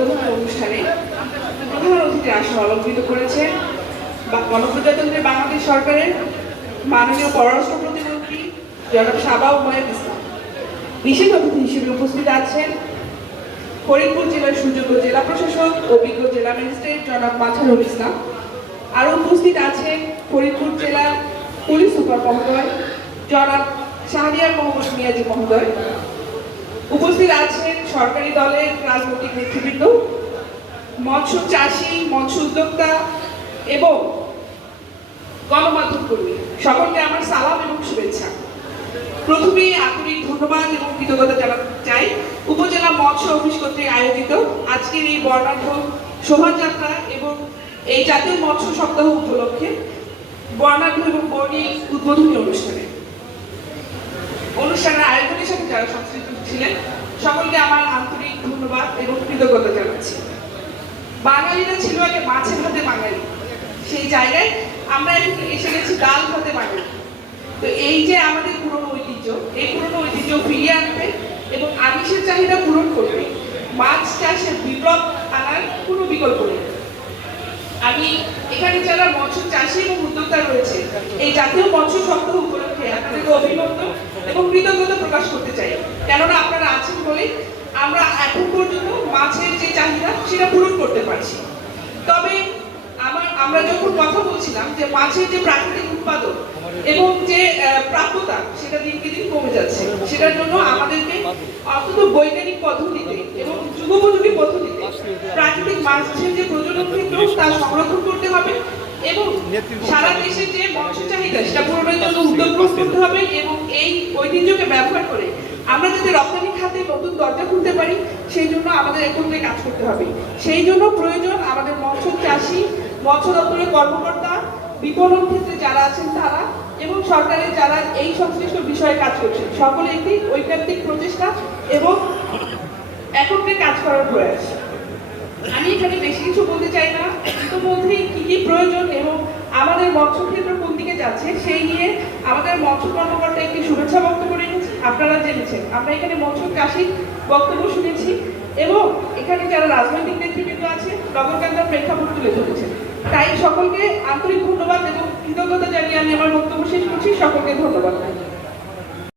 উদ্বোধনী অনুষ্ঠানে প্রধান অতিথি আসন অলঙ্কৃত করেছেন গণপ্রজাতন্ত্রী বাংলাদেশ সরকারের মাননীয় পররাষ্ট্র প্রতিমন্ত্রী জনাব সাবা উমায়ের ইসলাম। বিশেষ অতিথি হিসেবে উপস্থিত আছেন ফরিদপুর জেলার সুযোগ্য জেলা প্রশাসক অভিজ্ঞ জেলা ম্যাজিস্ট্রেট জনাব মাঝারুল ইসলাম। আরও উপস্থিত আছেন ফরিদপুর জেলার পুলিশ সুপার মহোদয় জনাব শাহরিয়ার মোহাম্মদ মিয়াজি মহোদয়। উপস্থিত আছেন সরকারি দলের রাজনৈতিক নেতৃবৃন্দ, মৎস্য চাষী, মৎস্য উদ্যোক্তা এবং গণমাধ্যম কর্মী। সকলকে আমার সালাম এবং শুভেচ্ছা। প্রথমে আন্তরিক ধন্যবাদ এবং কৃতজ্ঞতা জানাতে চাই উপজেলা মৎস্য অফিস কর্তৃক আয়োজিত আজকের এই বর্ণাঢ্য শোভাযাত্রা এবং এই জাতীয় মৎস্য সপ্তাহ উপলক্ষে বর্ণাঢ্য এবং বর্ণিল উদ্বোধনী অনুষ্ঠানের আয়োজনের সাথে যারা সংশ্লিষ্ট ছিলেন সকলকে আমার আন্তরিক ধন্যবাদ এবং কৃতজ্ঞতা জানাচ্ছি। বাঙালিরা ছিল আগে মাছে ভাতে বাঙালি, সেই জায়গায় আমরা এসে গেছি ডাল ভাতে বাঙালি। তো এই যে আমাদের পুরনো ঐতিহ্য, এই পুরনো ঐতিহ্য ফিরিয়ে আনতে এবং আমিষের চাহিদা পূরণ করতে মাছ চাষের বিপ্লব আনার কোনো বিকল্প নেই। আমি এখানে যারা মৎস্য চাষী এবং উদ্যোক্তা রয়েছে এই জাতীয় মৎস্য সপ্তাহ উপলক্ষে আপনাদেরকে অভিনন্দন এবং কৃতজ্ঞতা প্রকাশ করতে চাই, কেননা আপনারা আছেন বলে আমরা এখন পর্যন্ত মাছের যে চাহিদা সেটা পূরণ করতে পারছি। তবে আমরা যখন কথা বলছিলাম যে মাছের যে প্রাকৃতিক উৎপাদন এবং যে প্রাপ্যতা সেটা দিনকে দিন কমে যাচ্ছে, সেটার জন্য আমাদেরকে অন্তত বৈজ্ঞানিক পদ্ধতিতে এবং যুগোপযোগী পদ্ধতিতে প্রাকৃতিক মাছের যে প্রজনন ক্ষেত্র তা সংরক্ষণ করতে হবে এবং সারা দেশের যে মৎস্য চাহিদা সেটা পূরণের জন্য উদ্যোগ গ্রহণ করতে হবে এবং এই ঐতিহ্যকে ব্যবহার করে আমরা যাতে রপ্তানি খাতে নতুন দরজা খুলতে পারি সেই জন্য আমাদের একত্রে কাজ করতে হবে। সেই জন্য প্রয়োজন আমাদের মৎস্য চাষী, মৎস্য দপ্তরের কর্মকর্তা, বিপণন ক্ষেত্রে যারা আছেন তারা এবং সরকারের যারা এই সংশ্লিষ্ট বিষয়ে কাজ করছেন সকলে একটি ঐকান্তিক প্রচেষ্টা এবং একত্রে কাজ করার প্রয়াস। আমি এখানে বেশি কিছু বলতে চাই না, ইতিমধ্যেই কি কি প্রয়োজন এবং আমাদের মৎস্য ক্ষেত্র কোন দিকে যাচ্ছে সেই নিয়ে আমাদের মৎস্য কর্মকর্তা একটি শুভেচ্ছা বক্তব্য রেখেছি, আপনারা জেনেছেন। আমরা এখানে মৎস্য চাষী বক্তব্য শুনেছি এবং এখানে যারা রাজনৈতিক নেতৃবৃন্দ আছে নগরকান্দার প্রেক্ষাপট তুলে ধরেছেন। তাই সকলকে আন্তরিক ধন্যবাদ এবং কৃতজ্ঞতা জানিয়ে আমি আমার বক্তব্য শেষ করছি। সকলকে ধন্যবাদ।